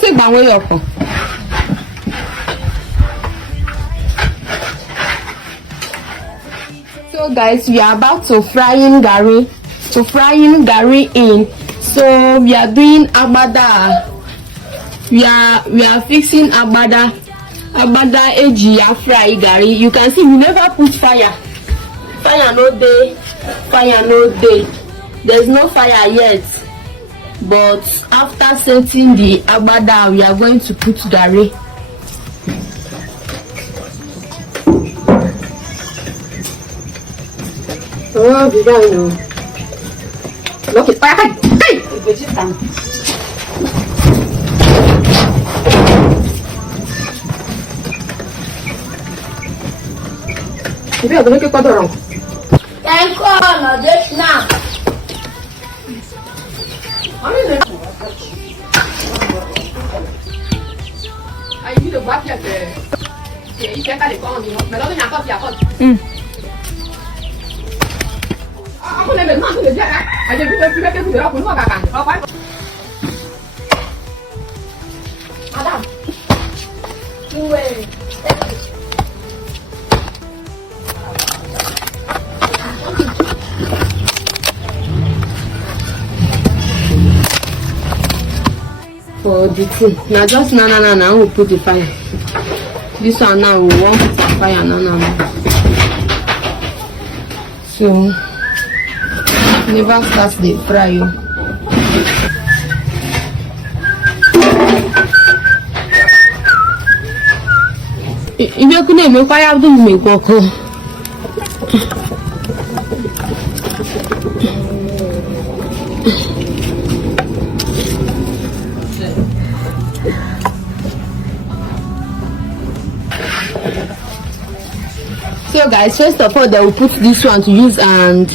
Take my way up. So guys, we are about to frying garri in. So we are doing agbada. We are fixing agbada eji fry garri. You can see we never put fire no dey. There's no fire yet, but after setting the agbada we are going to put garri. Oh, you don't know. Look at fire. Hey! Maybe I'll make a quarter wrong. Thank God, just now. I need to watch it. You can't get it on. Mà nó nhà con con. Không lên đến mà không được chứ ạ. Anh đi cái thứ đó cũng có cả cả. Có quá. Adam. Ue. For the thing. Now just now we'll put the fire. This one now we won't put the fire now. So never start the fry. If you couldn't make fire, do make work. So guys, first of all, they will put this one to use and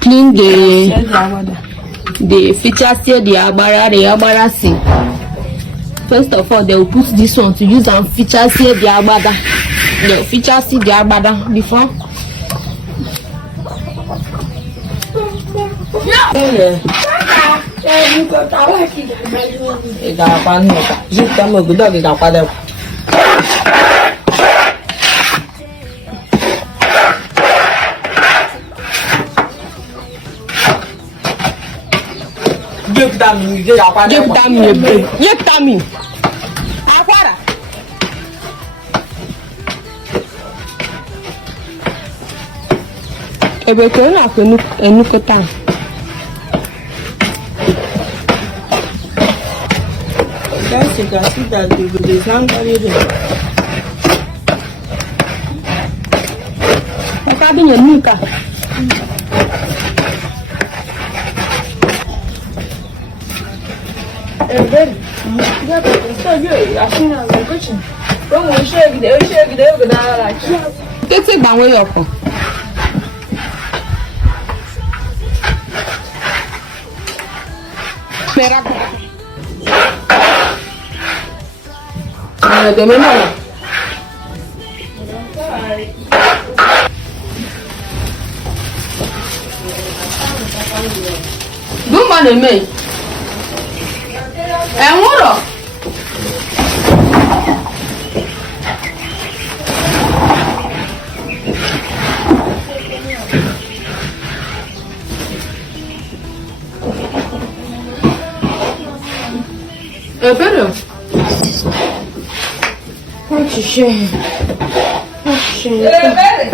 clean the features here, the agbada thing. First of all, they will put this one to use and features here, the agbada. The features here, the agbada before. Agora. Ebe ko na ko enu ko tan. Guys, you can see that the sound very good. Papa bin yenuka. Evet. Ya da işte yaşına geçin. Ben o şeye gidiyor kadar. Tek banwe yoko. Merak. Ana demem ama. Dumba ne me? Enwuro. Ebere. Ebere.